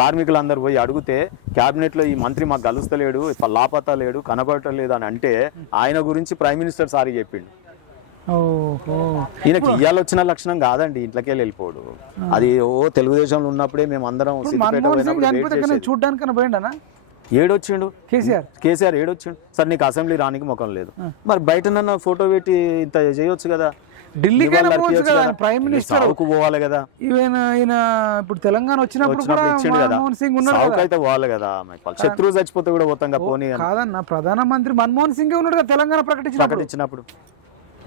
కార్మికులందరూ పోయి అడిగితే క్యాబినెట్ లో ఈ మంత్రి మాకు కలుస్తలేడు, లాపతా లేడు, కనబడటలేదు అని అంటే ఆయన గురించి ప్రైమ్ మినిస్టర్ సారి చెప్పిండు. ఈయనకి ఇయ్యాల వచ్చిన లక్షణం కాదండి ఇంట్లోకి వెళ్ళిపోడు. అది తెలుగుదేశంలో ఉన్నప్పుడే మేము అందరం చూడడానికి పోయిండనా ఏడొచ్చిండు కేసీఆర్ ఏడొచ్చిండు. సార్ నీకు అసెంబ్లీ రానికి ముఖం లేదు, మరి బయట ఫోటో పెట్టి ఇంత చేయొచ్చు కదా, ఢిల్లీకి ప్రైమ్ మినిస్టర్ పోవాలి కదా. ఈయన ఇప్పుడు తెలంగాణ వచ్చినప్పుడు ఇచ్చిండు కదా, అయితే పోవాలి కదా. శత్రువు చచ్చిపోతే కూడా పోతాం పోనీ కాదన్న. ప్రధానమంత్రి మన్మోహన్ సింగ్ ఉన్నాడు కదా తెలంగాణ ప్రకటించినప్పుడు.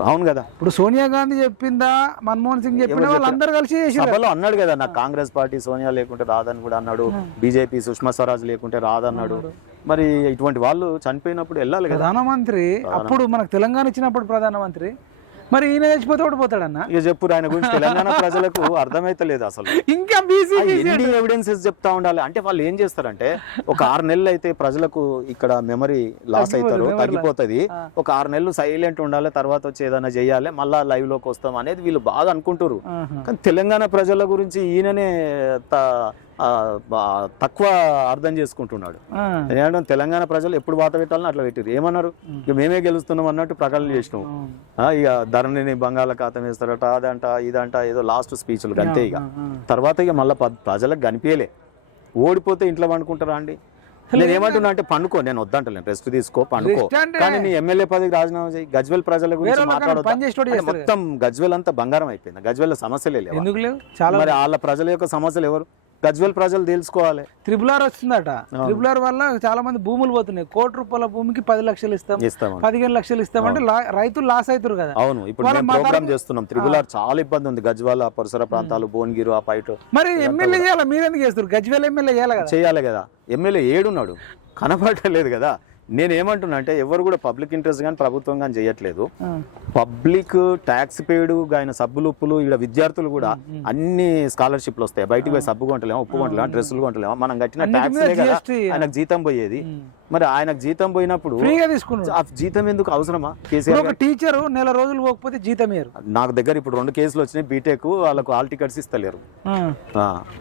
అవును కదా. ఇప్పుడు సోనియా గాంధీ చెప్పిందా, మన్మోహన్ సింగ్ చెప్పిందా, వాళ్ళందరూ కలిసి సభలో అన్నాడు కదా, నాకు కాంగ్రెస్ పార్టీ సోనియా లేకుంటే రాదని కూడా అన్నాడు, బీజేపీ సుష్మా స్వరాజ్ లేకుంటే రాదన్నాడు. మరి ఇటువంటి వాళ్ళు చనిపోయినప్పుడు వెళ్ళాలి కదా ప్రధానమంత్రి. అప్పుడు మనకు తెలంగాణ ఇచ్చినప్పుడు ప్రధానమంత్రి, మరి ఈయన చచ్చిపోతే ఓడిపోతాడన్న. ఇక చెప్పు ఆయన గురించి తెలంగాణ ప్రజలకు అర్థమైతలేదు అసలు. ఇంకా ఎన్ని ఎవిడెన్సెస్ చెప్తా ఉండాలి అంటే వాళ్ళు ఏం చేస్తారంటే ఒక 6 నెలలు అయితే ప్రజలకు ఇక్కడ మెమరీ లాస్ అవుతారు, తగ్గిపోతుంది. ఒక 6 నెలలు సైలెంట్ ఉండాలి, తర్వాత వచ్చి ఏదైనా చేయాలి, మళ్ళా లైవ్ లోకి వస్తాం అనేది వీళ్ళు బాగా అనుకుంటారు. కానీ తెలంగాణ ప్రజల గురించి ఈయననే తక్కువ అర్థం చేసుకుంటున్నాడు. ఎందుకంటే తెలంగాణ ప్రజలు ఎప్పుడు వాత పెట్టాలని అట్లా పెట్టారు. ఏమన్నారు, ఇక మేమే గెలుస్తున్నాం అన్నట్టు ప్రకటనలు చేసినాం. ఇక ధరణిని బంగాళాఖాతం వేస్తారట, అదంట ఇదంట, ఏదో లాస్ట్ స్పీచ్లు అంతే. ఇక తర్వాత ఇక మళ్ళీ ప్రజలకు కనిపించలే. ఓడిపోతే ఇంట్లో పండుకుంటారా అండి? నేను ఏమంటున్నా అంటే పండుకో, నేను వద్దంటలేను, రెస్ట్ తీసుకో, పండుకో, కానీ నీ ఎమ్మెల్యే పదవికి రాజీనామా చేయి. గజ్వేల్ ప్రజల గురించి మాట్లాడొద్దు. మొత్తం గజ్వేల్ అంతా బంగారం అయిపోయింది. గజ్వేల్ సమస్యలే లేవు. మరి వాళ్ళ ప్రజల యొక్క సమస్యలు ఎవరు? గజ్వేల్ ప్రజలు తెలుసుకోవాలి. త్రిబుల్ వస్తుందట. త్రిబుల్ వల్ల చాలా మంది భూములు పోతున్నాయి. ₹1,00,00,000 భూమికి 10 లక్షలు ఇస్తాం, 15 లక్షలు ఇస్తామంటే రైతులు లాస్ అవుతారు కదా. అవును, ఇప్పుడు మేము ప్రోగ్రామ్ చేస్తున్నాం. త్రిబుల్ చాలా ఇబ్బంది ఉంది గజ్వేల్ పరిసర ప్రాంతాలు, భువనగిరి ఆ పైట. మరి ఎమ్మెల్యే చేయాలి, మీరెందుకు చేస్తారు? గజ్వేల్ ఎమ్మెల్యే చేయాలి కదా. ఎమ్మెల్యే ఏడున్నాడు, కనపడలేదు కదా. నేనేమంటున్నా అంటే ఎవరు కూడా పబ్లిక్ ఇంట్రెస్ట్ కానీ ప్రభుత్వం కానీ చేయట్లేదు. పబ్లిక్ ట్యాక్స్ పేడు ఆయన సబ్బులు ఉప్పులు, ఇక్కడ విద్యార్థులు కూడా అన్ని స్కాలర్షిప్లు వస్తాయి. బయటకు పోయి సబ్బు కొంటలేమో, ఉప్పు కొంటలేమో, డ్రెస్సులు కొంటలేమో, మనం కట్టిన ట్యాక్స్ ఆయనకు జీతం పోయేది. మరి ఆయనకు జీతం పోయినప్పుడు ఆ జీతం ఎందుకు అవసరమా? కేసీఆర్ టీచర్ నెల రోజులు పోకపోతే జీతం ఇయ్యరు. నాకు దగ్గర ఇప్పుడు 2 కేసులు వచ్చినాయి. బీటెక్ వాళ్ళకు హాల్ టికెట్స్ ఇస్తలేరు.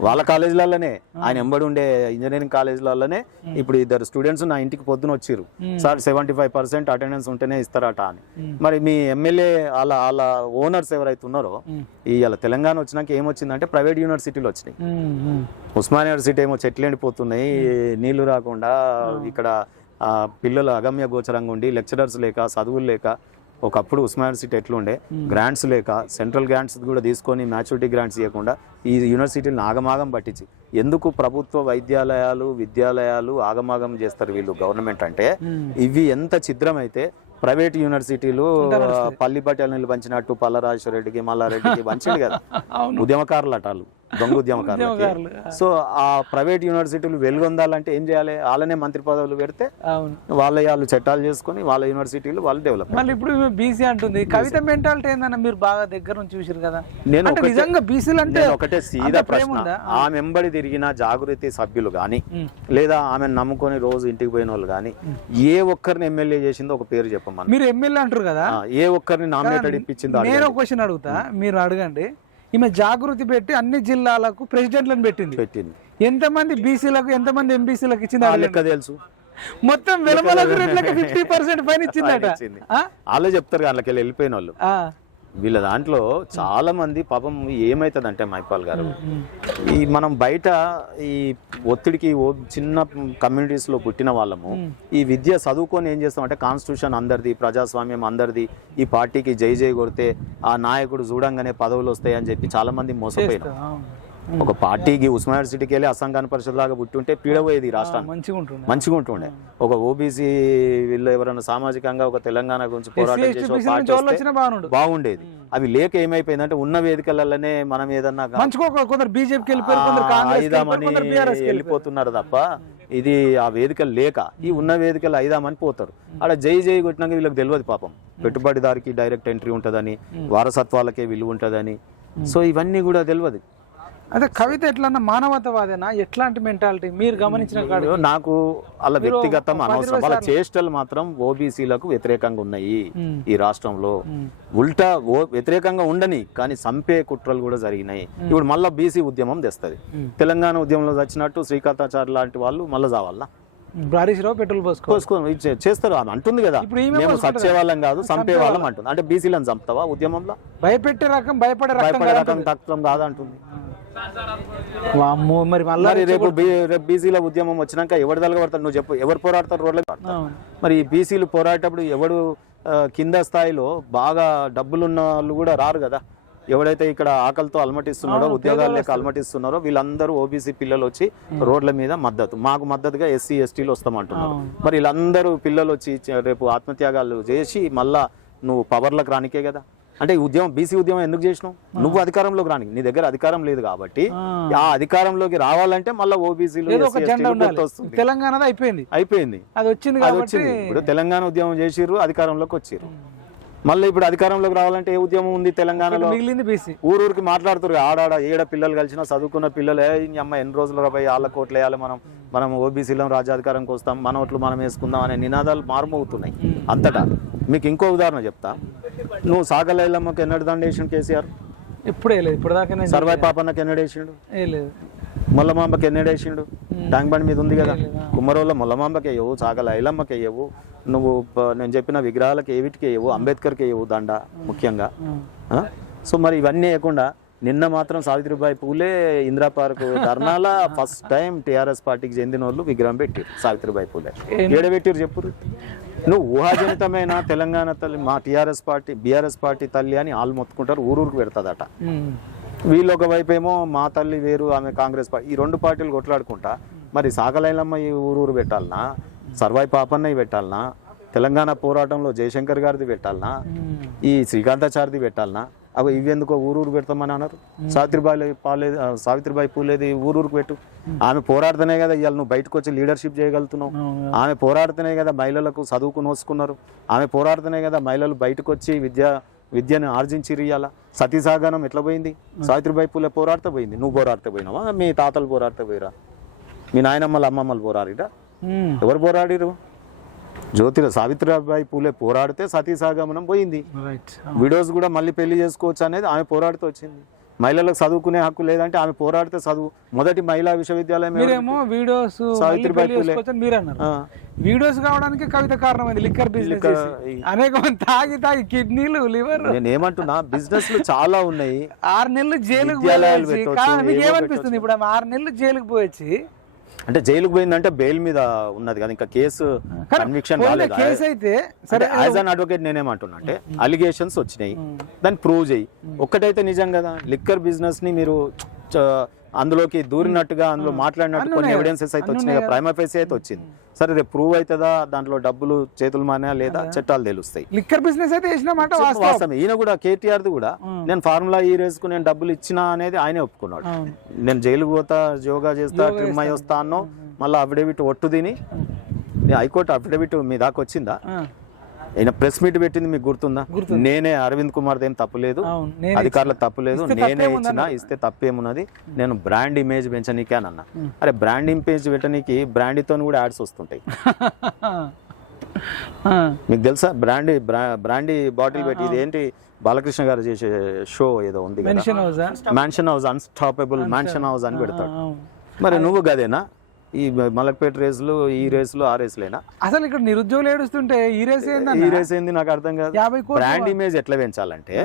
వాళ్ళ కాలేజీలలోనే, ఆయన ఎంబడి ఉండే ఇంజనీరింగ్ కాలేజీలలోనే ఇప్పుడు 2 స్టూడెంట్స్ నా ఇంటికి పొద్దున వచ్చిర్రు, సార్ 75% అటెండెన్స్ ఉంటేనే ఇస్తారట అని. మరి మీ ఎమ్మెల్యే వాళ్ళ ఓనర్స్ ఎవరైతే ఉన్నారో, ఇవాళ తెలంగాణ వచ్చినాక ఏమొచ్చిందంటే ప్రైవేట్ యూనివర్సిటీలు వచ్చినాయి. ఉస్మానియా యూనివర్సిటీ ఏమో చెట్లు ఎండిపోతున్నాయి, నీళ్లు రాకుండా, ఇక్కడ పిల్లలు అగమ్య గోచరంగా ఉండి, లెక్చరర్స్ లేక, చదువులు లేక. ఒకప్పుడు ఉస్మానియా యూనివర్సిటీ ఎట్లుండే, గ్రాంట్స్ లేక, సెంట్రల్ గ్రాంట్స్ కూడా తీసుకొని మ్యాచ్యూరిటీ గ్రాంట్స్ ఇవ్వకుండా ఈ యూనివర్సిటీలను ఆగమాగం పట్టించి, ఎందుకు ప్రభుత్వ విద్యాలయాలు ఆగమాగం చేస్తారు వీళ్ళు గవర్నమెంట్ అంటే? ఇవి ఎంత ఛిద్రమైతే ప్రైవేట్ యూనివర్సిటీలు పల్లి పటేల్ పంచినట్టు పల్లరాజేశ్వర రెడ్డికి, మల్లారెడ్డికి పంచింది కదా ఉద్యమకారులు అటాలు, దొంగ ఉద్యమకారులు. సో ఆ ప్రైవేట్ యూనివర్సిటీలు వెలుగొందాలంటే ఏం చేయాలి? వాళ్ళనే మంత్రి పదవులు పెడితే వాళ్ళు చట్టాలు చేసుకుని వాళ్ళ యూనివర్సిటీలు వాళ్ళు డెవలప్. మళ్ళీ ఇప్పుడు బీసీ అంటుంది. కవిత మెంటాలిటీ ఏందన్న, మీరు బాగా దగ్గర నుంచి చూసారు కదా. నేను నిజంగా బీసీలు అంటే ఒకటే సీదా ప్రశ్న, ఆమె వెంబడి తిరిగిన జాగృతి సభ్యులు గాని, లేదా ఆమెను నమ్ముకొని రోజు ఇంటికి పోయిన వాళ్ళు గాని, ఏ ఒక్కరిని ఎమ్మెల్యే చేసిందో ఒక పేరు చెప్పమని. మీరు ఎమ్మెల్యే అంటారు కదా, ఏ ఒక్కరిని నామినేటెడ్ ఇప్పించిందో. నేను ఒక క్వశ్చన్ అడుగుతా, మీరు అడగండి. ఈమె జాగృతి పెట్టి అన్ని జిల్లాలకు ప్రెసిడెంట్లను పెట్టింది. ఎంతమంది బీసీలకు, ఎంతమంది ఎంబీసీలకు ఇచ్చింది తెలుసు. మొత్తం వెలమలకు 50% పైన ఇచ్చిందట. వాళ్ళే చెప్తారు వాళ్ళకి వెళ్ళిపోయిన వాళ్ళు. వీళ్ళ దాంట్లో చాలా మంది పాపం ఏమైతుందంటే మైపాల్ గారు, ఈ మనం బయట ఈ ఒత్తిడికి చిన్న కమ్యూనిటీస్ లో పుట్టిన వాళ్ళము ఈ విద్య చదువుకొని ఏం చేస్తాం అంటే, కాన్స్టిట్యూషన్ అందరిది, ప్రజాస్వామ్యం అందరిది, ఈ పార్టీకి జై జై కొడితే ఆ నాయకుడు చూడంగానే పదవులు వస్తాయని చెప్పి చాలా మంది మోసపోయినారు. ఒక పార్టీకి ఉస్మానియా యూనివర్సిటీకి వెళ్ళి అసంఘాన పరిషత్ లాగా పుట్టుంటే పీడపోయేది రాష్ట్రాన్ని, మంచిగా ఉంటుండే. ఒక ఓబీసీ వీళ్ళు ఎవరైనా సామాజికంగా ఒక తెలంగాణ గురించి పోరాటం చేసే బాగుండేది. అవి లేక ఏమైపోయిందంటే ఉన్న వేదికలలోనే మనం ఏదన్నా వెళ్ళిపోతున్నారు తప్ప ఇది ఆ వేదికలు లేక ఈ ఉన్న వేదికలు అయిదామని పోతారు. అక్కడ జై జై కొట్టినాక వీళ్ళకి తెలియదు పాపం, పెట్టుబడిదారికి డైరెక్ట్ ఎంట్రీ ఉంటుందని, వారసత్వాలకే విలువ ఉంటుందని. సో ఇవన్నీ కూడా తెలియదు. అదే కవిత ఎట్లన్నా మానవతావాదేనా, ఎట్లాంటి మెంటాలిటీ మీరు గమనించిన కాదు? నాకు వాళ్ళ వ్యక్తిగతం అనవసరం, వాళ్ళ చేష్టలు మాత్రం ఓబీసీలకు వ్యతిరేకంగా ఉన్నాయి ఈ రాష్ట్రంలో. ఉల్టా వ్యతిరేకంగా ఉండని కానీ చంపే కుట్రలు కూడా జరిగినాయి. ఇప్పుడు మళ్ళీ బీసీ ఉద్యమం తెస్తుంది. తెలంగాణ ఉద్యమంలో వచ్చినట్టు శ్రీకాంతాచార్య లాంటి వాళ్ళు మళ్ళీ చావాలా? హరీష్ రావు పెట్రోల్ పోసుకొని చేస్తారు. ఆమె అంటుంది కదా, మేము సచ్చే వాళ్ళం కాదు చంపే వాళ్ళం అంటుంది. అంటే బీసీలను చంపుతావా ఉద్యమంలో? భయపెట్టే రకం, భయపడే రకం తత్వం కాదంటుంది. మరి మళ్ళీ రేపు బీసీల ఉద్యమం వచ్చినాక ఎవరు తలగబడతారు నువ్వు చెప్పు? ఎవరు పోరాడతారు రోడ్ల? మరి బీసీలు పోరాటప్పుడు ఎవడు కింద స్థాయిలో బాగా డబ్బులున్న వాళ్ళు కూడా రారు కదా. ఎవడైతే ఇక్కడ ఆకలితో అలమటిస్తున్నారో, ఉద్యోగాలు లేక అలమటిస్తున్నారో వీళ్ళందరూ ఓబీసీ పిల్లలు వచ్చి రోడ్ల మీద మాకు మద్దతుగా ఎస్సీ ఎస్టీలు వస్తామంటున్నారు. మరి వీళ్ళందరూ పిల్లలు వచ్చి రేపు ఆత్మత్యాగాలు చేసి మళ్ళా నువ్వు పవర్లకు రానికే కదా. అంటే ఈ ఉద్యమం, బీసీ ఉద్యమం ఎందుకు చేసినావు? నువ్వు అధికారంలోకి రానికి, నీ దగ్గర అధికారం లేదు కాబట్టి. ఆ అధికారంలోకి రావాలంటే మళ్ళీ ఓబీసీలు తెలంగాణ అయిపోయింది, అది వచ్చింది. ఇప్పుడు తెలంగాణ ఉద్యమం చేసిర్రు, అధికారంలోకి వచ్చిర్రు. మళ్ళీ ఇప్పుడు అధికారంలోకి రావాలంటే ఏ ఉద్యమం ఉంది తెలంగాణలో? ఊరూరికి మాట్లాడుతారు ఆడాడ ఏడ పిల్లలు కలిసినా చదువుకున్న పిల్లలే అమ్మ ఎన్ని రోజులు రాబోయి వాళ్ళ కోట్లు వేయాలి, మనం ఓబీసీలో రాజ్యాధికారంకి వస్తాం, మన ఓట్లు మనం వేసుకుందాం అనే నినాదాలు మారుమవుతున్నాయి అంతటా. మీకు ఇంకో ఉదాహరణ చెప్తా. నువ్వు సాగలైలమ్మకి ఎన్నడు దండ వేసిండు కేసీఆర్? ఇప్పుడే లేదు, ఇప్పుడు దాకా. సర్వాయి పాపన్నకి ఎన్నడు వేసిండు? మొల్లమాంబకి ఎన్నడు వేసిండు? ట్యాంక్ బండ్ మీద ఉంది కదా. కుమ్మరోళ్ళ మొల్లమాంబకి వేయవు, సాగల ఐలమ్మకి వేయవు, నువ్వు నేను చెప్పిన విగ్రహాలకు ఏవిటికి వేయవు, అంబేద్కర్కి వేయవు దండ ముఖ్యంగా. సో మరి ఇవన్నీ వేయకుండా నిన్న మాత్రం సావిత్రిబాయి పూలే ఇందిరా పార్క్ ధర్నాల ఫస్ట్ టైం టీఆర్ఎస్ పార్టీకి చెందిన వాళ్ళు విగ్రహం పెట్టారు. సావిత్రిబాయి పూలే ఏడబెట్టారు చెప్పు? నువ్వు ఊహాజనితమైన తెలంగాణ తల్లి మా టీఆర్ఎస్ పార్టీ బీఆర్ఎస్ పార్టీ తల్లి అని వాళ్ళు మొత్తుకుంటారు, ఊరూరికి పెడతాదట. వీళ్ళు ఒకవైపు ఏమో మా తల్లి వేరు, ఆమె కాంగ్రెస్ పార్టీ. ఈ రెండు పార్టీలు కొట్లాడుకుంటా మరి సాగలైలమ్మ ఈ ఊరూరు పెట్టాలనా, సర్వాయి పాపన్నవి పెట్టాలనా, తెలంగాణ పోరాటంలో జయశంకర్ గారిది పెట్టాలనా, ఈ శ్రీకాంతాచార్యది పెట్టాలనా? అవి ఇవి ఎందుకో ఊరూరు పెడతామని అన్నారు. సావిత్రిబాయి పూలేది ఊరూరుకు పెట్టు. ఆమె పోరాడుతూనే కదా ఇవాళ నువ్వు బయటకు వచ్చి లీడర్షిప్ చేయగలుగుతున్నావు. ఆమె పోరాడుతూనే కదా మహిళలకు చదువుకు నోసుకున్నారు. ఆమె పోరాడుతూనే కదా మహిళలు బయటకు వచ్చి విద్యను ఆర్జించిరు. ఇవాళ సతీసాగనం ఎట్లా పోయింది? సావిత్రిబాయి పూలే పోరాడితే పోయింది. నువ్వు పోరాడితే పోయినావా? మీ తాతలు పోరాడితే పోయిరా? మీ నాయనమ్మలు అమ్మమ్మలు పోరాడిరా? ఎవరు పోరాడిరు? సావిత్రిబాయి పూలే పోరాడితే సతీసాగమనం పోయింది. విడోస్ కూడా మళ్ళీ పెళ్లి చేసుకోవచ్చు అనేది ఆమె పోరాడుతూ వచ్చింది. మహిళలకు చదువుకునే హక్కు లేదంటే ఆమె పోరాడితే చదువు. మొదటి మహిళా విశ్వవిద్యాలయం సావిత్రిబాయి పూలే. వీడియోస్ కావడానికి కవిత కారణమైంది. లిక్కర్ బిజినెస్ అనేక మంది తాగి కిడ్నీలు, లివర్. నేను ఏమంటున్నా, బిజినెస్ లు చాలా ఉన్నాయి. 6 నెలలు జైలుకు ఏమనిపిస్తుంది ఇప్పుడు? 6 నెలలు జైలుకు పోయొచ్చి, అంటే జైలుకు పోయిందంటే బెయిల్ మీద ఉన్నది కదా, ఇంకా కేసు కన్విక్షన్ రాలేదు. కేసు అయితే సరే, యాజ్ అన్ అడ్వకేట్ నేనేమంటున్నా అంటే అలిగేషన్స్ వచ్చినాయి, దాన్ని ప్రూవ్ చేయి. ఒక్కటైతే నిజం కదా, లిక్కర్ బిజినెస్ ని మీరు అందులోకి దూరినట్టుగా, అందులో మాట్లాడినట్టు కొన్ని ఎవిడెన్సెస్ అయితే వచ్చినాయి. ప్రైమా ఫేసి అయితే వచ్చింది. సరే రేపు ప్రూవ్ అవుతుందా, దాంట్లో డబ్బులు చేతులు మానా లేదా, చట్టాలు తెలుస్తాయి. లిక్కర్ బిజినెస్ అయితే వాస్తవమే. ఈయన కూడా కేటీఆర్ ది కూడా నేను ఫార్ములా ఈ రేసుకు నేను డబ్బులు ఇచ్చినా అనేది ఆయనే ఒప్పుకున్నాడు. నేను జైలుకు పోతా, యోగా చేస్తా, ట్రిమ్ అయి వస్తా అన్నో, మళ్ళీ అఫిడవిట్ ఒట్టు తిని హైకోర్టు అఫిడవిట్ మీ దాకా వచ్చిందా? ఆయన ప్రెస్ మీట్ పెట్టింది మీకు గుర్తుందా? నేనే అరవింద్ కుమార్ దేం తప్పులేదు, అధికారులకు తప్పులేదు, నేనే ఇచ్చినా, ఇస్తే తప్పేమున్నది, నేను బ్రాండ్ ఇమేజ్ పెంచనీకే అని అన్నా. అరే బ్రాండ్ ఇమేజ్ పెట్టనీకి బ్రాండీతో కూడా యాడ్స్ వస్తుంటాయి. మీకు తెలుసా? బ్రాండీ బాటిల్ పెట్టి ఇది ఏంటి బాలకృష్ణ గారు చేసే షో ఏదో ఉంది కదా, mansion house, unstoppable mansion house అని పెడతాడు. మరి నువ్వు గదేనా ఈ మలక్పేట రేసులు, ఈ రేసులు, ఆ రేసులేనా? అసలు ఇక్కడ నిరుద్యోగులు ఏడుస్తుంటే ఈ రేస్ ఏంది నాకు అర్థం కాదు. బ్రాండ్ ఇమేజ్ ఎట్లా పెంచాలంటే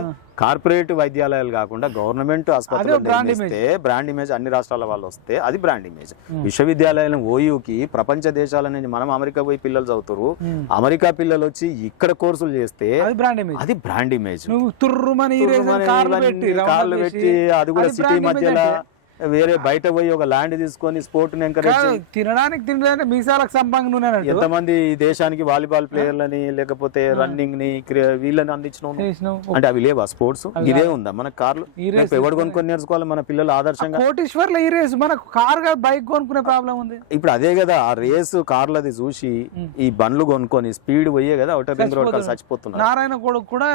కార్పొరేట్ వైద్యాలయాలు కాకుండా గవర్నమెంట్ ఆసుపత్రులు నిర్మిస్తే బ్రాండ్ ఇమేజ్ అన్ని రాష్ట్రాల వాళ్ళు వస్తే అది బ్రాండ్ ఇమేజ్. విశ్వవిద్యాలయాలను ఓయూకి ప్రపంచ దేశాల నుంచి మనం అమెరికా పోయి పిల్లలు చదువుతారు, అమెరికా పిల్లలు వచ్చి ఇక్కడ కోర్సులు చేస్తే అది బ్రాండ్ ఇమేజ్. కార్లు పెట్టి అది కూడా సిటీ మధ్యలో వేరే బయట పోయి ఒక ల్యాండ్ తీసుకొని స్పోర్ట్ ఎంకరేజ్ తినడానికి మీసాలకు సంపంగా ఎంతమంది ఈ దేశానికి వాలీబాల్ ప్లేయర్లని లేకపోతే రన్నింగ్ ని వీళ్ళని అందించినాం అంటే అవి లేవా స్పోర్ట్స్? ఇదే ఉందా మన కార్లు? ఎవరు కొనుక్కొని నేర్చుకోవాలి మన పిల్లలు ఆదర్శంగా? కోటీశ్వర్ల ఈ రేసు మనకు కార్ బైక్ కొనుక్కునే ప్రాబ్లం ఉంది. ఇప్పుడు అదే కదా ఆ రేసు కార్లది చూసి ఈ బండ్లు కొనుక్కొని స్పీడ్ పోయే కదా అవుటర్ రింగ్ రోడ్ కాల్ చచ్చిపోతున్నారు. నారాయణ కొడుకు కూడా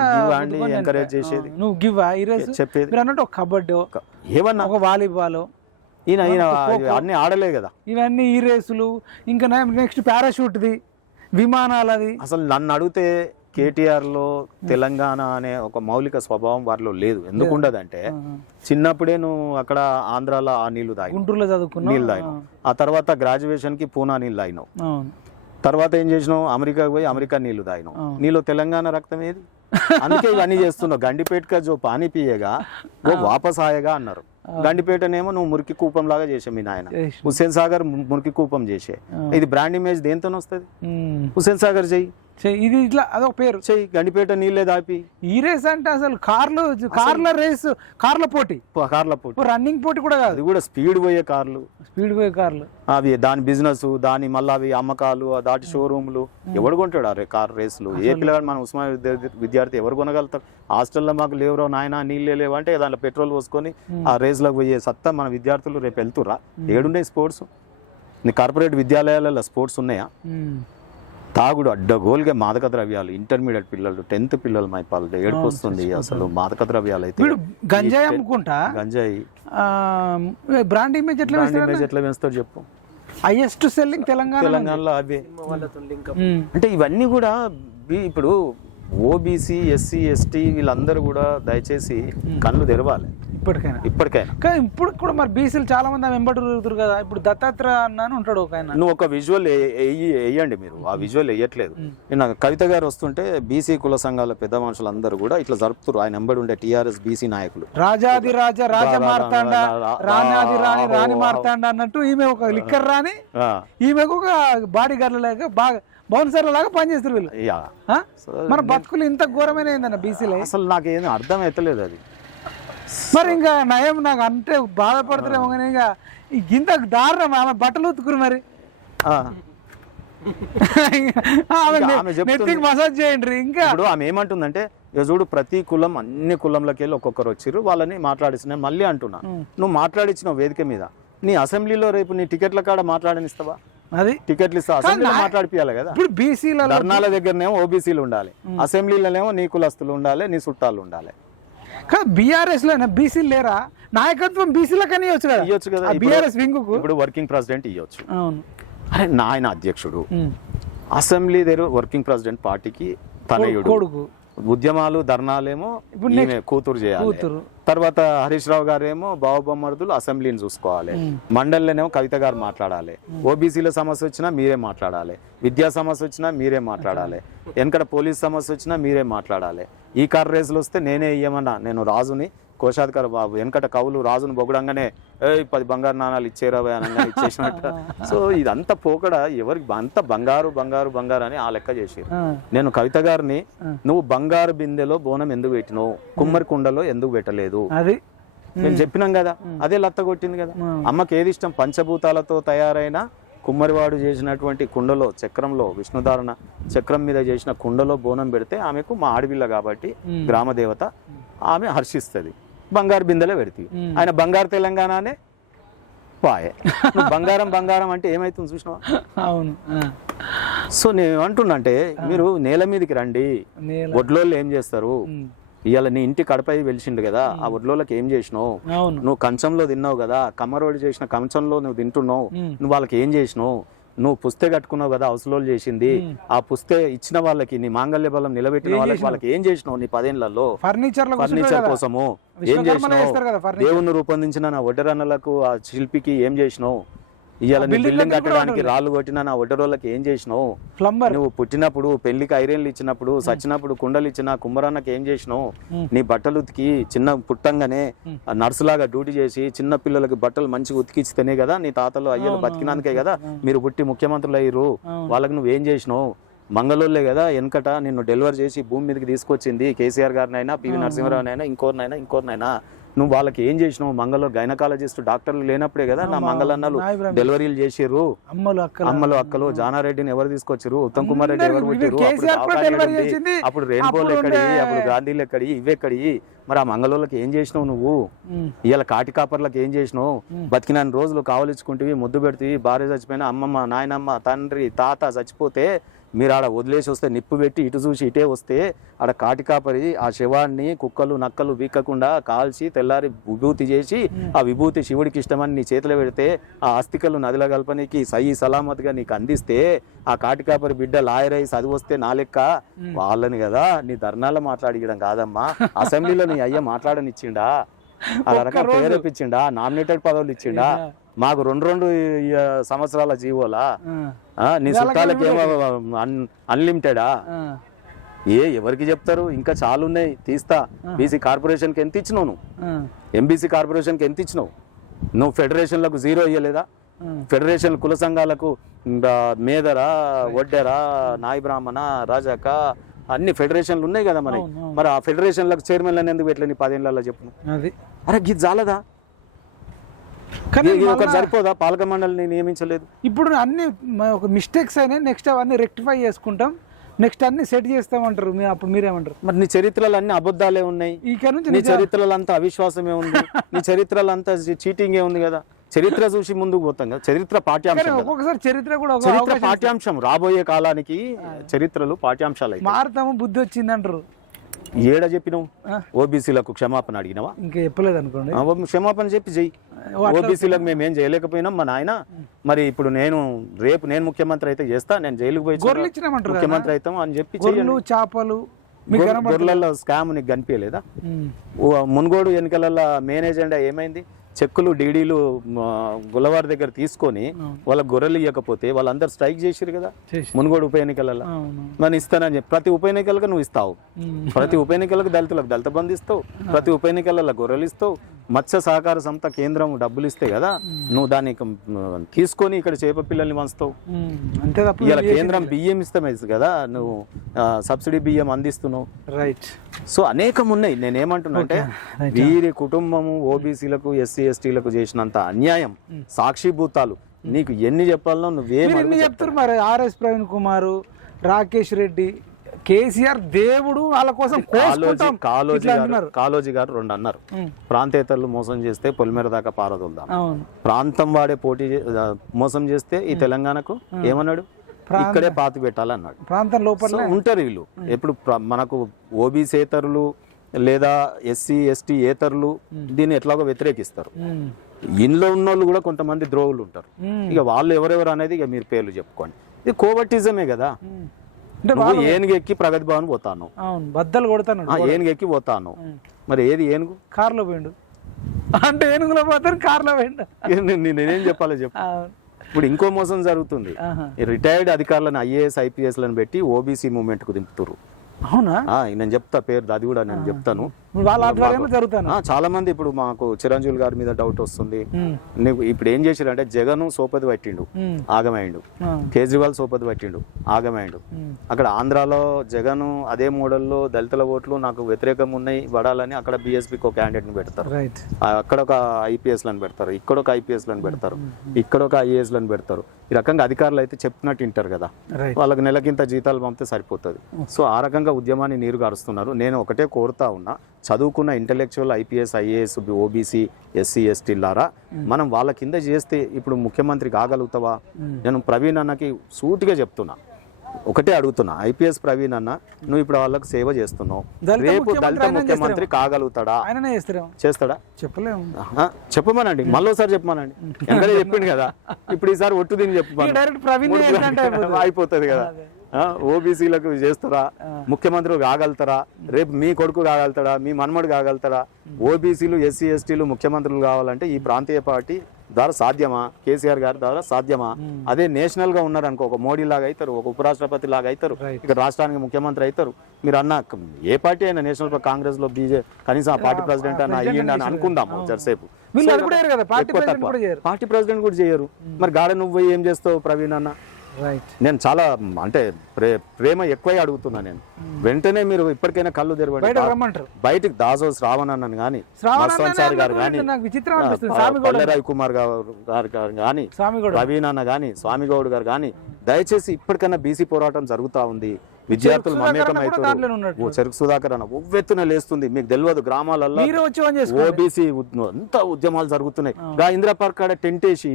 ఎంకరేజ్ చేసేది. నువ్వు గివ్ ఈ రేసు చెప్పేది అన్నట్టు, ఒక కబడ్డీ, ఏమన్నా ఒక వాలీబాల్, ఈయన అన్ని ఆడలే కదా. ఇవన్నీ ఈ రేసులు, ఇంకా నెక్స్ట్ పారాషూట్ది, విమానాలది. అసలు నన్ను అడిగితే కేటీఆర్లో తెలంగాణ అనే ఒక మౌలిక స్వభావం వారిలో లేదు. ఎందుకు ఉండదంటే చిన్నప్పుడే నువ్వు అక్కడ ఆంధ్రాలో ఆ నీళ్లు తాగి గుంటూరులో చదువుకున్నావు, నీళ్ళు తాగినావు. ఆ తర్వాత గ్రాడ్యుయేషన్కి పూనా నీళ్ళు తాగినావు. తర్వాత ఏం చేసినావు, అమెరికాకి పోయి అమెరికా నీళ్లు తాగినావు. నీలో తెలంగాణ రక్తం ఏది? అందుకే ఇవన్నీ చేస్తున్నావు. గండిపేటగా జో పానీ పియేగా ఓ వాపస్ ఆయేగా అన్నారు. గండిపేటనేమో నువ్వు మురికి కూపం లాగా చేసే మీ నాయన. హుస్సేన్ సాగర్ మురికి కూపం చేసే. ఇది బ్రాండ్ ఇమేజ్ దేంతో వస్తుంది? హుస్సేన్ సాగర్ చెయ్యి, ఇది ఇట్లా అదొక పేరు చెయ్యి. గండిపేట నీళ్ళే దాపి. ఈ రేస్ అంటే అసలు కార్ల రేస్, కార్ల పోటీ, రన్నింగ్ పోటీ కూడా కాదు. అది కూడా స్పీడ్ పోయే కార్లు, కార్లు అవి దాని బిజినెస్, దాని మళ్ళీ అవి అమ్మకాలు, దాటి షోరూమ్లు. ఎవడు కొంటాడు అరే కార్ రేసులు? ఏ పిల్లగాడు మన ఉస్మానియా విద్యార్థి ఎవరు కొనగలుగుతారు? హాస్టల్లో మాకు లేవురో నాయన నీళ్ళే లేవు అంటే దాంట్లో పెట్రోల్ పోసుకొని ఆ రేసులకు పోయే సత్తా మన విద్యార్థులు రేపు వెళ్తురా? ఏడున్నాయి స్పోర్ట్స్? నీ కార్పొరేట్ విద్యాలయాలలో స్పోర్ట్స్ ఉన్నాయా? తాగుడు అడ్డగోలుగా మాదక ద్రవ్యాలు, ఇంటర్మీడియట్ పిల్లలు, 10th పిల్లలు మైపాలు ఏడుపు వస్తుంది. అసలు మాదక ద్రవ్యాలు అయితే గంజాయి అమ్ముకుంటా, గంజాయి బ్రాండ్ ఇమేజ్ ఎట్లా పెంచుతాడు చెప్పు? హైయెస్ట్ సెల్లింగ్ తెలంగాణలో అవే. అంటే ఇవన్నీ కూడా ఇప్పుడు ఓబీసీ, ఎస్సీ, ఎస్టీ వీళ్ళందరూ కూడా దయచేసి కళ్ళు తెరవాలి ఇప్పటికైనా. కానీ ఇప్పుడు కూడా మరి బీసీలు చాలా మంది వెంబడి తిరుగుతారు కదా. ఇప్పుడు దత్తాత్రేయ అన్న ఉంటాడు ఒక ఆయన. నువ్వు ఒక విజువల్ వేయండి, మీరు ఆ విజువల్ వేయట్లేదు. నిన్న కవిత గారు వస్తుంటే బీసీ కుల సంఘాల పెద్ద మనుషులందరూ కూడా ఇట్లా జరుపుతారు. ఆయన వెంబడి ఉండే టీఆర్ఎస్ బీసీ నాయకులు రాజాది రాజా రాజ మార్తాండ, రాణాది రాణి రాణి మార్తాండ అన్నట్టు ఈమె ఒక లిక్కర్ రాని, ఈమెకు ఒక బాడీ గార్డ్ లాగా బాగా బౌన్సర్ల లాగా పనిచేస్తారు వీళ్ళు. మన బతుకులు ఇంత ఘోరమైన ఏందన్న బీసీలో? అసలు నాకేం అర్థం అవుతలేదు అది. మరి ఇంకా నయం, నాకు అంటే బాధపడతారేమో కానీ ఇంకా ఇంత దారుణం. ఆమె బట్టలు ఉతుకురు మరి మసాజ్ చేయండి. ఇంకా ఇప్పుడు ఆమె ఏమంటుందంటే, చూడు ప్రతి కులం అన్ని కులంలోకి వెళ్ళి ఒక్కొక్కరు వచ్చిర్రు, వాళ్ళని మాట్లాడిస్తున్నాను మళ్ళీ అంటున్నా. నువ్వు మాట్లాడించిన వేదిక మీద నీ అసెంబ్లీలో రేపు నీ టికెట్ల కాడ మాట్లాడనిస్తావా? అది టికెట్లు ఇస్తా, అసెంబ్లీలో మాట్లాడిపియాలి కదా. ఇప్పుడు బీసీల ధర్నాల దగ్గరనేమో ఓబీసీలు ఉండాలి, అసెంబ్లీలోనేమో నీ కులస్తులు ఉండాలి, నీ చుట్టాలు ఉండాలి. బీఆర్ఎస్ లో బీసీలు లేరా? నాయకత్వం బీసీలకని ఇవ్వచ్చు కదా. బీఆర్ఎస్ వింగ్ ఇప్పుడు వర్కింగ్ ప్రెసిడెంట్ ఇవ్వచ్చు. అరే నాయన అధ్యక్షుడు, అసెంబ్లీ దగ్గర వర్కింగ్ ప్రెసిడెంట్ పార్టీకి తనయుడు, ఉద్యమాలు ధర్నాలేమో కూతురు చేయాలి. తర్వాత హరీష్ రావు గారేమో బావబొమ్మర్దులు అసెంబ్లీని చూసుకోవాలి, మండలిలోనేమో కవిత గారు మాట్లాడాలి, ఓబీసీల సమస్య వచ్చినా మీరే మాట్లాడాలి, విద్యా సమస్య వచ్చినా మీరే మాట్లాడాలి, వెనకడ పోలీస్ సమస్య వచ్చినా మీరే మాట్లాడాలి. ఈ కార్ రేసులు వస్తే నేనే ఇయ్యమన్నా, నేను రాజుని కోశాధికార బాబు వెనకట కవులు రాజును బొగడంగానే 10 బంగారు నాణాలు ఇచ్చేరా అనగా ఇచ్చేసినట్టు. సో ఇదంతా పోకడ, ఎవరికి అంత బంగారు బంగారు బంగారు అని ఆ లెక్క చేసారు. నేను కవిత గారిని, నువ్వు బంగారు బిందెలో బోనం ఎందుకు పెట్టినావు, కుమ్మరి కుండలో ఎందుకు పెట్టలేదు మేము చెప్పినాం కదా. అదే లత్త కొట్టింది కదా. అమ్మకి ఏది ఇష్టం? పంచభూతాలతో తయారైన కుమ్మరివాడు చేసినటువంటి కుండలో, చక్రంలో, విష్ణుధారణ చక్రం మీద చేసిన కుండలో బోనం పెడితే ఆమెకు మా ఆడపిల్ల కాబట్టి గ్రామ దేవత, ఆమె హర్షిస్తుంది. బంగారు బిందెలో పెడితే ఆయన బంగారు తెలంగాణనే పాయే. బంగారం బంగారం అంటే ఏమైతుంది చూసినావా? అవును. సో నేను ఏమంటున్నా అంటే, మీరు నేల మీదకి రండి. ఒడ్లోళ్ళు ఏం చేస్తారు? ఇవాళ నీ ఇంటి కడపై వెలిసిండు కదా, ఆ ఒడ్లోకి ఏం చేసినావు? నువ్వు కంచంలో తిన్నావు కదా, కమ్మరోడి చేసిన కంచంలో నువ్వు తింటున్నావు, నువ్వు వాళ్ళకి ఏం చేసినావు? నువ్వు పుస్తే కట్టుకున్నావు కదా, అవసరం చేసింది ఆ పుస్తే ఇచ్చిన వాళ్ళకి, నీ మాంగళ్య బలం నిలబెట్టిన వాళ్ళకి ఏం చేసినావు? నీ 10 ఏళ్లలో ఫర్నిచర్ కోసము ఏం చేసినావు? దేవుణ్ణి రూపొందించిన నా ఒడ్డరన్నలకు, ఆ శిల్పికి ఏం చేసినావు? ఇవాళ నీ బిల్డింగ్ కట్టడానికి రాళ్ళు కొట్టిన నా ఒడ్డరోళ్ళకి ఏం చేసినావు? నువ్వు పుట్టినప్పుడు, పెళ్లికి ఐరేన్లు ఇచ్చినప్పుడు, సచ్చినప్పుడు కుండలు ఇచ్చిన కుమ్మరన్నకి ఏం చేసినావు? నీ బట్టలు ఉతికి చిన్న పుట్టంగానే నర్సులాగా డ్యూటీ చేసి చిన్న పిల్లలకి బట్టలు మంచిగా ఉతికిస్తేనే కదా నీ తాతలు అయ్యలు బతికినానికే కదా మీరు పుట్టి ముఖ్యమంత్రులు అయ్యారు. వాళ్ళకి నువ్వేం చేసినావు? మంగళూరులే కదా వెనకట నిన్ను డెలివరీ చేసి భూమి మీదకి తీసుకొచ్చింది కేసీఆర్ గారినైనా, పివి నరసింహరావునైనా, ఇంకోరినైనా. నువ్వు వాళ్ళకి ఏం చేసినావు? మంగళూరు గైనకాలజిస్ట్ డాక్టర్లు లేనప్పుడే కదా నా మంగళన్నలు డెలివరీలు చేసిర్రు. అమ్మలు అక్కలు జానారెడ్డిని ఎవరు తీసుకొచ్చారు? ఉత్తమ్ కుమార్ రెడ్డి ఎవరు పుట్టారు? అప్పుడు రెయిన్బోలు ఎక్కడి, అప్పుడు గాంధీలు ఎక్కడి, ఇవెక్కడి? మరి ఆ మంగళూరులకు ఏం చేసినావు నువ్వు? ఇవాళ కాటి కాపర్లకు ఏం చేసినావు? బతికిన రోజులు కావలించుకుంటేవి, ముద్దు పెడితే, భార్య చచ్చిపోయినా, అమ్మమ్మ, నాయనమ్మ, తండ్రి, తాత చచ్చిపోతే మీరు ఆడ వదిలేసి వస్తే నిప్పు పెట్టి ఇటు చూసి ఇటే వస్తే ఆడ కాటి కాపరి ఆ శవాన్ని కుక్కలు నక్కలు వీక్కకుండా కాల్చి తెల్లారి విభూతి చేసి ఆ విభూతి శివుడికి ఇష్టమని నీ చేతిలో పెడితే ఆ అస్థికలు నదిలో కలపనికి సహీ సలామత్గా నీకు అందిస్తే ఆ కాటి కాపరి బిడ్డ లాయర్ అయి చదివి వస్తే నా లెక్క వాళ్ళని కదా నీ ధర్నాల్లో మాట్లాడియడం కాదమ్మా అసెంబ్లీలో నీ అయ్య మాట్లాడనిచ్చిండా అలా రకాల ప్రేరేపించిండా నామినేటెడ్ పదవులు ఇచ్చిండా మాకు 2 సంవత్సరాల జీవోలా నీ చుట్టాలకి ఏమో అన్లిమిటెడా ఎవరికి చెప్తారు ఇంకా చాలా ఉన్నాయి తీస్తా బీసీ కార్పొరేషన్కి ఎంత ఇచ్చినావు నువ్వు ఎంబీసీ కార్పొరేషన్కి ఎంత ఇచ్చినావు నువ్వు ఫెడరేషన్లకు 0 ఇయ్యలేదా ఫెడరేషన్ కుల సంఘాలకు మేదరా వడ్డెరా నాయి బ్రాహ్మణ రాజాక అన్ని ఫెడరేషన్లు ఉన్నాయి కదా మరి ఆ ఫెడరేషన్లకు చైర్మన్లను ఎందుకు పెట్టలే నీ 10 ఏళ్ళలో చెప్పు అరే గిది జాలదా ఒకటి సరిపోదా పాలక మండలిని నియమించలేదు ఇప్పుడు అన్ని ఒక మిస్టేక్స్ అయినాయి నెక్స్ట్ అవన్నీ రెక్టిఫై చేసుకుంటాం నెక్స్ట్ అన్ని సెట్ చేస్తామంటారు అప్పుడు మీరేమంటారు మరి నీ చరిత్రలు అన్ని అబద్ధాలే ఉన్నాయి ఇక్కడ నుంచి నీ చరిత్రలు అంతా అవిశ్వాసమే ఉంది నీ చరిత్రలు అంతా చీటింగే ఉంది కదా చరిత్ర చూసి ముందుకు పోతాం కదా చరిత్ర పాఠ్యాంశం ఒక్కొక్కసారి చరిత్ర కూడా చరిత్ర పాఠ్యాంశం రాబోయే కాలానికి చరిత్రలు పాఠ్యాంశాలు మారుతాము బుద్ధి వచ్చింది అంటారు ఏడ చెప్పినావు ఓబీసీలకు క్షమాపణ అడిగినావా ఇంకా చెప్పలేదు అనుకోండి క్షమాపణ చెప్పి చెయ్యి ఓబీసీలకు మేము ఏం చేయలేకపోయినాం మా నాయన మరి ఇప్పుడు రేపు నేను ముఖ్యమంత్రి అయితే చేస్తా నేను జైలుకు పోయి ముఖ్యమంత్రి అవుతాం అని చెప్పి చేపలు గొర్రెల స్కామ్ నీకు కనిపించలేదా మున్గోడు ఎన్నికల మెయిన్ ఎజెండా ఏమైంది చెక్కులు డీడీలు గుల్లవారి దగ్గర తీసుకొని వాళ్ళ గొర్రెలు ఇవ్వకపోతే వాళ్ళందరూ స్ట్రైక్ చేసిరు కదా మున్గోడు ఉప ఎన్నికలలో నేను ఇస్తానని చెప్పి ప్రతి ఉప ఎన్నికలకు నువ్వు ఇస్తావు ప్రతి ఉప ఎన్నికలకు దళితులకు దళిత బంధు ఇస్తావు ప్రతి ఉప ఎన్నికలలో గొర్రెలు ఇస్తావు మత్స్య సహకార సంస్థ కేంద్రం డబ్బులు ఇస్తే కదా నువ్వు దాన్ని తీసుకొని ఇక్కడ చేప పిల్లల్ని వంచుతావు ఇలా కేంద్రం బియ్యం ఇస్తామే కదా నువ్వు సబ్సిడీ బియ్యం అందిస్తున్నావు రైట్ సో అనేకం ఉన్నాయి నేనేమంటున్నా అంటే వీరి కుటుంబము ఓబీసీలకు ఎస్సీ ఎస్టీలకు చేసినంత అన్యాయం సాక్షిభూతాలు నీకు ఎన్ని చెప్పాలనో నువ్వేం చెప్తారు మరి ఆర్ఎస్ ప్రవీణ్ కుమార్ రాకేష్ రెడ్డి కేసీఆర్ దేవుడు వాళ్ళ కోసం కాలోజీ గారు 2 అన్నారు ప్రాంతేతరులు మోసం చేస్తే పొలిమేర దాకా పారదొల్దాం ప్రాంతం వాడే పోటీ మోసం చేస్తే ఈ తెలంగాణకు ఏమన్నాడు ఇక్కడే పాతి పెట్టాలన్నాడు ప్రాంతం లోపల ఉంటారు వీళ్ళు ఎప్పుడు మనకు ఓబీసీతరులు లేదా ఎస్సీ ఎస్టీ ఏతరులు దీన్ని ఎట్లాగో వ్యతిరేకిస్తారు ఇంట్లో ఉన్నోళ్ళు కూడా కొంతమంది ద్రోవులు ఉంటారు ఇక వాళ్ళు ఎవరెవరు అనేది ఇక మీరు పేర్లు చెప్పుకోండి ఇది కోవర్టిజమే కదా నువ్వు ఏనుగు ఎక్కి ప్రగతి భవన్ పోతాను బద్దలు కొడతాను ఏనుగు ఎక్కి పోతాను మరి ఏది ఏనుగు కార్లో పోయిండు అంటే ఏనుగులో పోతాను కార్లో పోయిండు నేనేం చెప్పాలో చెప్పు ఇప్పుడు ఇంకో మోసం జరుగుతుంది రిటైర్డ్ అధికారులను ఐఏఎస్ ఐపీఎస్ లను పెట్టి ఓబీసీ మూవ్మెంట్ కు దింపుతారు అవునా నేను చెప్తా పేరు అది కూడా నేను చెప్తాను చాలా మంది ఇప్పుడు మాకు చిరంజీవి గారి మీద డౌట్ వస్తుంది నీకు ఇప్పుడు ఏం చేశారంటే జగన్ సోపతి పట్టిండు ఆగమైండు కేజ్రీవాల్ సోపతి పట్టిండు ఆగమైండు అక్కడ ఆంధ్రాలో జగన్ అదే మోడల్లో దళితుల ఓట్లు నాకు వ్యతిరేకం ఉన్నాయి పడాలని అక్కడ బీఎస్పీకి ఒక క్యాండిడేట్ ని పెడతారు అక్కడ ఒక ఐపీఎస్ లను పెడతారు ఇక్కడ ఒక ఐపీఎస్ లను పెడతారు ఇక్కడ ఒక ఐఏఎస్ లను పెడతారు ఈ రకంగా అధికారులు అయితే చెప్పినట్టు వింటారు కదా వాళ్ళకి నెలకింత జీతాలు పంపితే సరిపోతుంది సో ఆ రకంగా ఉద్యమాన్ని నీరు గారుస్తున్నారు నేను ఒకటే కోరుతా ఉన్నా చదువుకున్న intellectual IPS IAS OBC SC ఎస్టీలారా మనం వాళ్ళ కింద చేస్తే ఇప్పుడు ముఖ్యమంత్రి కాగలుగుతావా నేను ప్రవీణ్ అన్నకి సూటిగా చెప్తున్నా ఒకటే అడుగుతున్నా ఐపీఎస్ ప్రవీణ్ అన్న నువ్వు ఇప్పుడు వాళ్ళకి సేవ చేస్తున్నావు రేపు దళిత ముఖ్యమంత్రి కాగలుగుతాడా చేస్తాడా చెప్పమనండి మళ్ళీసారి చెప్పమనండి ఎందుకంటే చెప్పిండు కదా ఇప్పుడు ఈసారి ఒట్టు దీన్ని చెప్పమని అయిపోతుంది కదా ఓబీసీలకు చేస్తారా ముఖ్యమంత్రి కాగలుగుతారా రేపు మీ కొడుకు కాగలుగుతాడా మీ మనమడు కాగలుగుతాడా ఓబీసీలు ఎస్సీ ఎస్టీలు ముఖ్యమంత్రులు కావాలంటే ఈ ప్రాంతీయ పార్టీ ద్వారా సాధ్యమా కేసీఆర్ గారి ద్వారా సాధ్యమా అదే నేషనల్ గా ఉన్నారనుకో ఒక మోడీ లాగా అవుతారు ఒక ఉపరాష్ట్రపతి లాగా అవుతారు ఇక్కడ రాష్ట్రానికి ముఖ్యమంత్రి అవుతారు మీరు అన్న ఏ పార్టీ అయినా నేషనల్ కాంగ్రెస్ లో బీజే కనీసం ఆ పార్టీ ప్రెసిడెంట్ అన్న అయ్యిండి అని అనుకుందాము జరసేపు పార్టీ ప్రెసిడెంట్ కూడా చేయరు మరి గాడ నువ్వు ఏం చేస్తావు ప్రవీణ్ అన్న నేను చాలా అంటే ప్రేమ ఎక్కువ అడుగుతున్నా నేను వెంటనే మీరు ఇప్పటికైనా కళ్ళు తెరవండి బయటికి దాసో శ్రావణ్ అన్నను కానీ మత్స్వాచారి గారు కానీ పల్లెరావి కుమార్ గారు కానీ ప్రవీణ్ అన్న కానీ స్వామిగౌడ్ గారు కానీ దయచేసి ఇప్పటికైనా బీసీ పోరాటం జరుగుతా ఉంది విద్యార్థులు మమేకం అవుతారు చెరుకు సుధాకర్ అన్న ఉవ్వెత్తున లేస్తుంది మీకు తెలియదు గ్రామాలలో ఓబీసీ అంతా ఉద్యమాలు జరుగుతున్నాయి ఇందిరా పార్క్ కాడ టెంట్ వేసి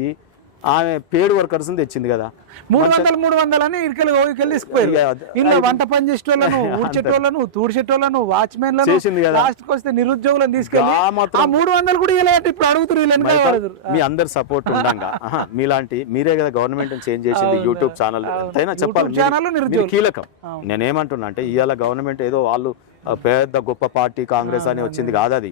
ఆమె పేడ్ వర్కర్స్ తెచ్చింది కదా 300 అని ఇక్కడికి తీసుకుపోయారు ఇలా వంట పని చేసేటోళ్ళను ఊడ్చేటోళ్ళను తూడ్చేటోళ్ళను వాచ్మెన్లను చేసింది కదా. లాస్ట్ కి వస్తే నిరుద్యోగులను తీసుకెళ్ళి ఆ 300 కూడా ఇలా ఇప్పుడు అడుగుతున్నారు మీ అందరు సపోర్ట్ ఉండంగా మీలాంటి మీరే కదా గవర్నమెంట్ చేంజ్ చేసింది యూట్యూబ్ ఛానల్ ఎంతైనా చెప్పాలి మీరు కీలకం. నేనేమంటున్నా అంటే ఇవాళ గవర్నమెంట్ ఏదో వాళ్ళు పెద్ద గొప్ప పార్టీ కాంగ్రెస్ అని వచ్చింది కాదు అది.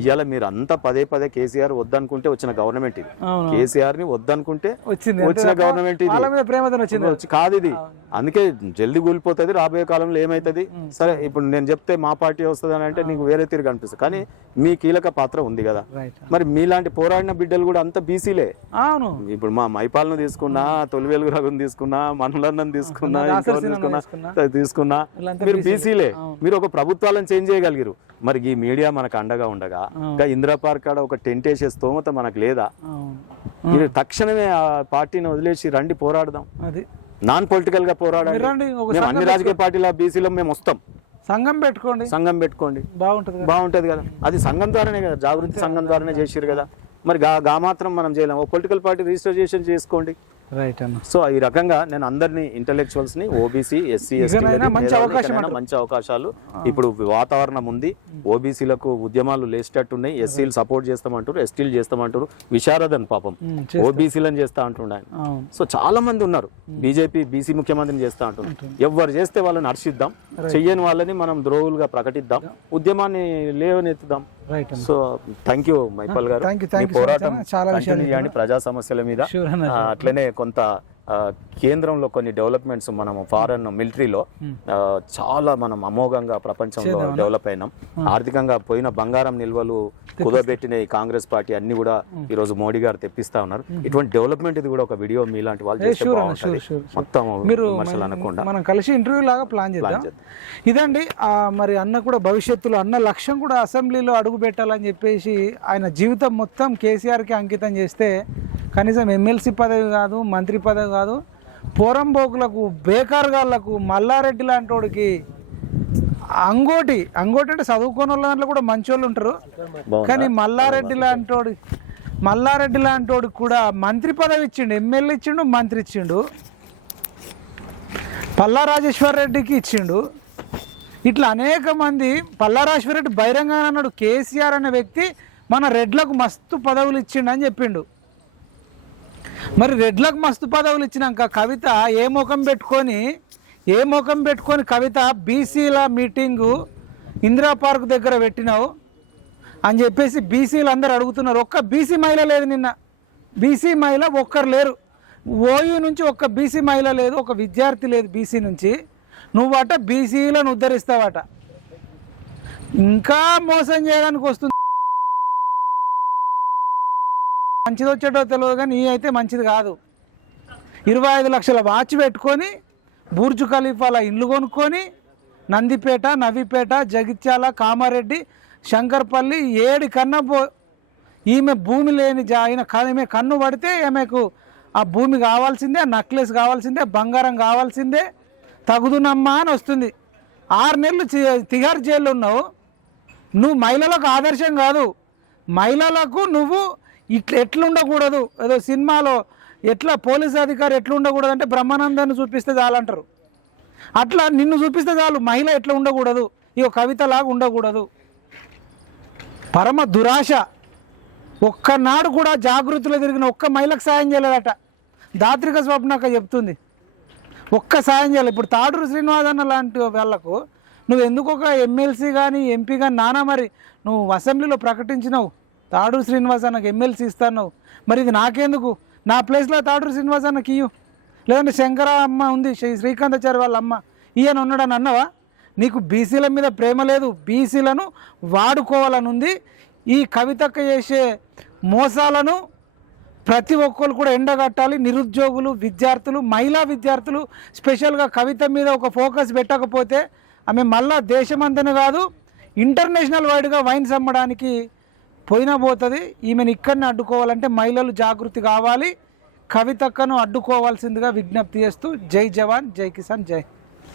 ఇవాళ మీరు అంతా పదే కేసీఆర్ వద్దనుకుంటే వచ్చిన గవర్నమెంట్ ఇది. కేసీఆర్ ని వద్దనుకుంటే వచ్చిన గవర్నమెంట్ ఇది కాదు ఇది. అందుకే జల్దీ కూలిపోతుంది. రాబోయే కాలంలో ఏమైతుంది సరే ఇప్పుడు నేను చెప్తే మా పార్టీ వస్తుంది అని అంటే నీకు వేరే తీరు కనిపిస్తుంది. కానీ మీ కీలక పాత్ర ఉంది కదా. మరి మీలాంటి పోరాడిన బిడ్డలు కూడా అంత బీసీలే. ఇప్పుడు మా మైపాలను తీసుకున్నా, తొలివేలుగు రఘుని తీసుకున్నా, మనులన్నని తీసుకున్నా మీరు బీసీలే. మీరు ఒక ప్రభుత్వాలను చేంజ్ చేయగలిగారు. మరి ఈ మీడియా మనకు అండగా ఉండగా ఇంకా ఇందిరా పార్క్ కాడ ఒక టెంట్ వేసే స్తోమత మనకు లేదా? మీరు తక్షణమే ఆ పార్టీని వదిలేసి రండి పోరాడదాం. నాన్ పొలిటికల్ గా పోరాడండి. మేము అన్ని రాజకీయ పార్టీల బీసీలో మేము వస్తాం. సంఘం పెట్టుకోండి బాగుంటది కదా. అది సంఘం ద్వారానే కదా, జాగృతి సంఘం ద్వారానే చేసిరు కదా. మరి గా మాత్రం మనం చేయలేం. ఓ పొలిటికల్ పార్టీ రిజిస్ట్రేషన్ చేసుకోండి. సో ఈ రకంగా నేను అందరినీ ఇంటెలెక్చువల్స్ ని ఓబీసీ ఎస్సీ మంచి అవకాశాలు ఇప్పుడు వాతావరణం ఉంది. ఓబీసీలకు ఉద్యమాలు లేచేటట్టున్నాయి. ఎస్సీలు సపోర్ట్ చేస్తామంటారు, ఎస్టీలు చేస్తామంటారు. విశారదన్ పాపం ఓబీసీలను చేస్తా అంటున్నాయి. సో చాలా మంది ఉన్నారు. బీజేపీ బీసీ ముఖ్యమంత్రిని చేస్తా అంటున్నారు. ఎవరు చేస్తే వాళ్ళని హర్షిద్దాం, చెయ్యని వాళ్ళని మనం ద్రోహులుగా ప్రకటిద్దాం, ఉద్యమాన్ని లేవనెత్తుదాం. సో థ్యాంక్ యూ మైపాల్ గారు. పోరాటం కంటిన్యూ చేయండి ప్రజా సమస్యల మీద. అట్లనే కొంత కేంద్రంలో కొన్ని డెవలప్మెంట్స్ మనం ఫారెన్ మిలిటరీలో చాలా మనం అమోఘంగా ప్రపంచంలో డెవలప్ అయినాం. ఆర్థికంగా పోయిన బంగారం నిల్వలు కుదబెట్టిన ఈ కాంగ్రెస్ పార్టీ అన్ని కూడా ఈ రోజు మోడీ గారు తెప్పిస్తా ఉన్నారు. ఇటువంటి డెవలప్మెంట్ ఇది కూడా ఒక వీడియో మీలాంటి వాళ్ళు చేస్తే బాగుంటుంది. మొత్తం విమర్శలు అనకుండా మనం కలిసి ఇంటర్వ్యూ లాగా ప్లాన్ చేద్దాం. ఇదండి మరి అన్న కూడా భవిష్యత్తులో అన్న లక్ష్యం కూడా అసెంబ్లీలో అడుగు పెట్టాలని చెప్పేసి ఆయన జీవితం మొత్తం కేసీఆర్కి అంకితం చేస్తే కనీసం ఎమ్మెల్సీ పదవి కాదు, మంత్రి పదవి కాదు, పోరంబోకులకు బేకార్గాళ్లకు మల్లారెడ్డి లాంటి వాడికి అంగోటి అంటే చదువుకోని వాళ్ళ దాంట్లో కూడా మంచోళ్ళు ఉంటారు. కానీ మల్లారెడ్డి లాంటి వాడికి కూడా మంత్రి పదవి ఇచ్చిండు, ఎమ్మెల్యే ఇచ్చిండు, మంత్రి ఇచ్చిండు, పల్లా రాజేశ్వర్ రెడ్డికి ఇచ్చిండు. ఇట్లా అనేక మంది. పల్లా రాజేశ్వర్ రెడ్డి బహిరంగ అన్నాడు కేసీఆర్ అనే వ్యక్తి మన రెడ్లకు మస్తు పదవులు ఇచ్చిండు అని చెప్పిండు. మరి రెడ్లకు మస్తు పదవులు ఇచ్చినాక కవిత ఏ ముఖం పెట్టుకొని కవిత బీసీల మీటింగు ఇందిరా పార్క్ దగ్గర పెట్టినావు అని చెప్పేసి బీసీలు అందరు అడుగుతున్నారు. ఒక్క బీసీ మహిళ లేదు. నిన్న బీసీ మహిళ ఒక్కరు లేరు. ఓయూ నుంచి ఒక్క బీసీ మహిళ లేదు, ఒక విద్యార్థి లేదు బీసీ నుంచి. నువ్వట బీసీలను ఉద్ధరిస్తావట. ఇంకా మోసం చేయడానికి వస్తుంది. మంచిది వచ్చేటో తెలియదు కానీ ఈ అయితే మంచిది కాదు. 25 లక్షల వాచ్ పెట్టుకొని బూర్జు ఖలీఫాల ఇల్లు కొనుక్కొని నందిపేట, నవీపేట, జగిత్యాల, కామారెడ్డి, శంకర్పల్లి 7 కన్నా ఈమె భూమి లేని ఈమె కన్ను పడితే ఈమెకు ఆ భూమి కావాల్సిందే, ఆ నెక్లెస్ కావాల్సిందే, బంగారం కావాల్సిందే, తగుదునమ్మా అని వస్తుంది. 6 నెలలు తిహార్ జైల్లో ఉన్నావు. నువ్వు మహిళలకు ఆదర్శం కాదు. మహిళలకు నువ్వు ఎట్లుండకూడదు. ఏదో సినిమాలో ఎట్లా పోలీస్ అధికారి ఎట్లుండకూడదు అంటే బ్రహ్మానందాన్ని చూపిస్తే చాలంటారు. అట్లా నిన్ను చూపిస్తే చాలు. మహిళ ఎట్లా ఉండకూడదు, ఇక కవితలాగా ఉండకూడదు. పరమ దురాశ. ఒక్కనాడు కూడా జాగృతిలో తిరిగిన ఒక్క మహిళకు సాయం చేయలేదట. దాత్రిక స్వప్నక చెప్తుంది. ఒక్క సాయం చేయాలి. ఇప్పుడు తాడూరు శ్రీనివాసన్న లాంటి వాళ్ళకు నువ్వు ఎందుకు ఒక ఎమ్మెల్సీ కానీ ఎంపీ కానీ మరి నువ్వు అసెంబ్లీలో ప్రకటించినావు తాడూరు శ్రీనివాసన్నకు ఎమ్మెల్సీ ఇస్తాను. మరి ఇది నాకెందుకు? నా ప్లేస్లో తాడూరు శ్రీనివాసన్నకి ఇయ్యు, లేదంటే శంకర అమ్మ ఉంది, శ్రీకాంతాచారి వాళ్ళ అమ్మ ఈయన ఉన్నాడని అన్నవా? నీకు బీసీల మీద ప్రేమ లేదు, బీసీలను వాడుకోవాలని ఉంది. ఈ కవితక్క చేసే మోసాలను ప్రతి ఒక్కరు కూడా ఎండగట్టాలి. నిరుద్యోగులు, విద్యార్థులు, మహిళా విద్యార్థులు స్పెషల్గా కవిత మీద ఒక ఫోకస్ పెట్టకపోతే ఆమె మళ్ళా దేశమంతనే కాదు ఇంటర్నేషనల్ వైడ్గా వైన్స్ అమ్మడానికి పోతుంది. ఈమెను ఇక్కడనే అడ్డుకోవాలంటే మహిళలు జాగృతి కావాలి. కవితక్కను అడ్డుకోవాల్సిందిగా విజ్ఞప్తి చేస్తూ జై జవాన్, జై కిసాన్, జై